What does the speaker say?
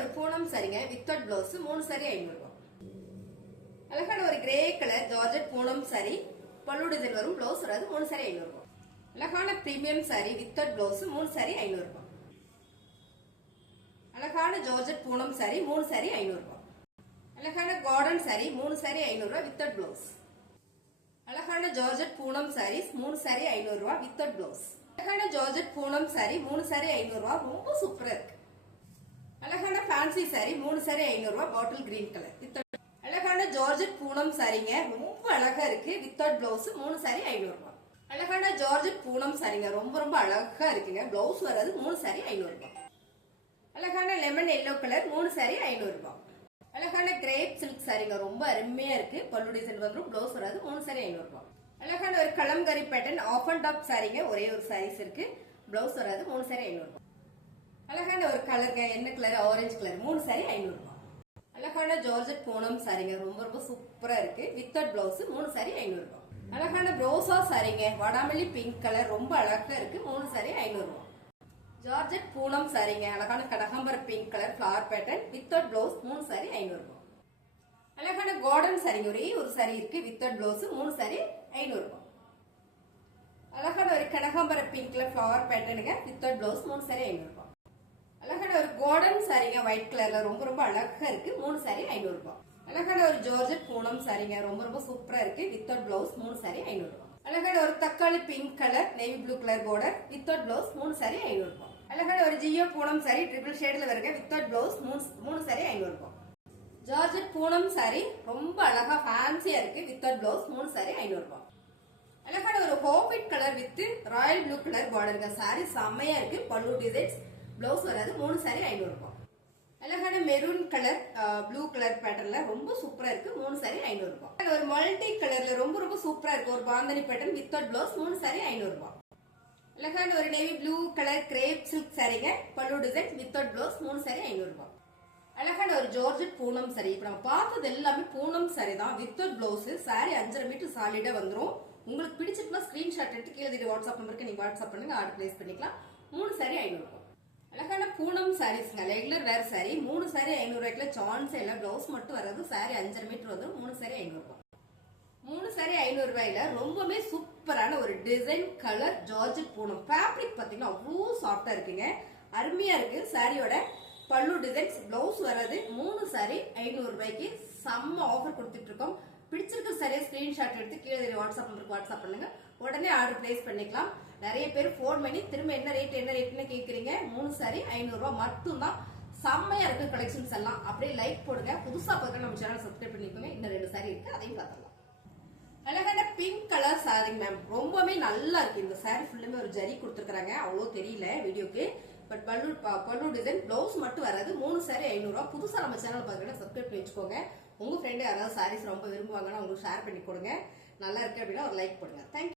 ஒரு பூனம் சரிங்க without blouse 3 sari 500 ரூபாய். அழகான ஒரு grey colour georgette Poonam sorry பல்லு டிசைன் வரும், பிளவுஸ் வராது, 3 சாரி 500 ரூபாய். அழகான premium sorry without blouse 3 sari 500 ரூபாய். அழகான ஜார்ஜெட் பூனம் சாரி 3 சாரி 500 ரூபாய். அழகான கார்டன் சாரி 3 சாரி 500 ரூபாய் வித்தவுட் பிளவுஸ். அழகான ஜார்ஜெட் பூனம் சாரீஸ் 3 சாரி 500 ரூபாய் வித்தவுட் பிளவுஸ். அழகான ஜார்ஜெட் பூனம் சாரி 3 சாரி 500 ரூபாய், ரொம்ப சூப்பரா இருக்கு. அழகான ஃபேன்சி சாரி 3 சாரி 500 ரூபாய் பாட்டில் கிரீன் கலர் வித்தவுட். அழகான ஜார்ஜெட் பூனம் சாரிங்க, ரொம்ப அழகா இருக்கு வித்தவுட் பிளவுஸ், 3 சாரி 500 ரூபாய். அழகான ஜார்ஜெட் பூனம் சாரிங்க, ரொம்ப ரொம்ப அழகா இருக்குங்க, பிளவுஸ் வராது, 3 சாரி 500 ரூபாய். அழகான லெமன் எல்லோ கலர் 3 சாரி 500 ரூபாய். அழகான கிரேப் சில்க் சாரிங்க, ரொம்ப அருமையா இருக்கு, பல்லு டிசைன் வந்துரும், பிளவுஸ் வராது, 3 சாரி 500 ரூபாய். அழகான ஒரு Kalamkari pattern of and top சாரிங்க, ஒரே ஒரு சாரீஸ் இருக்கு, பிளவுஸ் வராது, 3 சாரி 500 ரூபாய். அழகான ஒரு கலருங்க, என்ன கலர், ஆரஞ்சு கலர், 3 சாரி 500 ரூபாய். அழகான ஜார்ஜெட் பூனம் சாரிங்க, ரொம்ப ரொம்ப சூப்பரா இருக்கு, வித்தவுட் பிளவுஸ், 3 சாரி 500 ரூபாய். அழகான ப்ரோசா சாரிங்க, வடாமல்லி பிங்க் கலர், ரொம்ப அழகா இருக்கு, 3 சாரி 500 ரூபாய். ஜார்ஜெட் பூனம் சாரிங்க, அழகான கனகாம்பர pink colour flower pattern without blouse, 3 sari 500 ரூபாய். அழகான கார்டன் சாரிங்க, ஒரே ஒரு சாரி இருக்கு, வித்தவுட் பிளவுஸ், 3 சாரி 500 ரூபாய். அழகான ஒரு கனகாம்பர பிங்க் கலர் ஃபிளவர் பேட்டர்னுங்க, வித்தவுட் பிளவுஸ், 3 சாரி 500 ரூபாய். அழகான ஒரு கார்டன் சாரிங்க, ஒயிட் கலர்ல, ரொம்ப ரொம்ப அழகா இருக்கு, 3 சாரி 500 ரூபாய். அழகான ஒரு ஜார்ஜெட் பூனம் சாரிங்க, ரொம்ப ரொம்ப சூப்பரா இருக்கு, வித்தவுட் பிளவுஸ், 3 சாரி 500 ரூபாய். அழகான ஒரு தக்காளி pink colour navy blue colour border without blouse, 3 sari 500 ரூபாய். அழகான ஒரு ஜியோ பூனம் சாரி ட்ரிபிள் ஷேட்ல வருங்க, வித்தவுட் பிளவுஸ், 3 சாரி 500 ரூபாய். ஜார்ஜெட் பூனம் சாரி ரொம்ப அழகா ஃபேன்சியா இருக்கு, வித்தவுட் பிளவுஸ், 3 சாரி 500 ரூபாய். அழகான ஒரு ஹோபிட் colour with royal blue colour பார்டருங்க, சாரி செம்மையா இருக்கு, பல்லு டிசைன்ஸ், பிளவுஸ் வராது, 3 சாரி 500 ரூபாய். அழகான மெரூன் கலர் ப்ளூ கலர் பேட்டர்ன்ல ரொம்ப சூப்பரா இருக்கு, 3 சாரி 500 ரூபாய். ஒரு மல்டி கலர்ல ரொம்ப ரொம்ப சூப்பரா இருக்கு, ஒரு bandhani pattern without blouse, 3 sari 500 ரூபாய். அழகான ஒரு navy blue colour grape silk சாரிங்க, பல்லு டிசைன் வித்தவுட் பிளவுஸ், 3 சாரி 500 ரூபாய். அழகான ஒரு ஜார்ஜெட் பூனம் சாரி, இப்ப நம்ம பார்த்தது எல்லாமே பூனம் சாரி தான், வித்தவுட் பிளவுஸ், சாரி 5.5 மீட்டர் சாலிடா வந்துரும். உங்களுக்கு பிடிச்சிருந்தா ஸ்கிரீன்ஷாட் எடுத்து கீழே வாட்ஸ்அப் நம்பருக்கு நீங்க வாட்ஸ்அப் பண்ணுங்க, ஆர்டர் பிளேஸ் பண்ணிக்கலாம், 3 சாரி 500 ரூபாய். அழகான பூனம் சாரீஸ்ங்க, ரெகுலர் வேர் சாரி, 3 சாரி 500 ரூபாய்க்குல சான்ஸ் இல்ல, பிளவுஸ் மட்டும் வராது, சாரி 5.5 மீட்டர் வந்துடும், 3 சாரி 500 ரூபாய். 3 சாரி 500 ரூபாயில ரொம்பவே சூப்பரான ஒரு design colour georgette Poonam fabric பாத்தீங்கன்னா அவ்வளோ சாஃப்டா இருக்குங்க, அருமையா இருக்கு. சாரியோட பல்லு டிசைன்ஸ், பிளவுஸ் வராது, 3 சாரி 500 ரூபாய்க்கு செம்ம ஆஃபர் கொடுத்துட்டு இருக்கோம். பிடிச்சிருக்க சாரியை ஸ்கிரீன்ஷாட் எடுத்து கீழே வாட்ஸ்அப் நம்பருக்கு வாட்ஸ்அப் பண்ணுங்க, உடனே ஆர்டர் பிளேஸ் பண்ணிக்கலாம். நிறைய பேர் போன் பண்ணி திரும்ப என்ன ரேட்னு கேக்குறீங்க. 3 சாரி 500 ரூபாய் மட்டும் தான், செம்மையா இருக்கு கலெக்ஷன்ஸ் எல்லாம். அப்படியே லைக் போடுங்க, புதுசா பார்க்க நம்ம சேனல் சப்ஸ்கிரைப் பண்ணிக்கோங்க. இந்த 2 சாரி இருக்கு, அதையும் பார்த்துக்கலாம். அழகான பிங்க் கலர் சாரி மேம், ரொம்பவே நல்லா இருக்கு. இந்த சாரி ஃபுல்லுமே ஒரு ஜரி கொடுத்துருக்காங்க, அவ்வளோ தெரியல வீடியோக்கு, பட் பல்லு டிசைன், பிளவுஸ் மட்டும் வராது, 3 சாரி 500 ரூபாய். புதுசா நம்ம சேனல் பார்க்கறதுனா சப்ஸ்கிரைப் பண்ணி வச்சுக்கோங்க. உங்க ஃப்ரெண்டு யாராவது சாரீஸ் ரொம்ப விரும்புவாங்கன்னா உங்களுக்கு ஷேர் பண்ணி கொடுங்க. நல்லா இருக்கு அப்படின்னா ஒரு லைக் போடுங்க. தேங்க்யூ.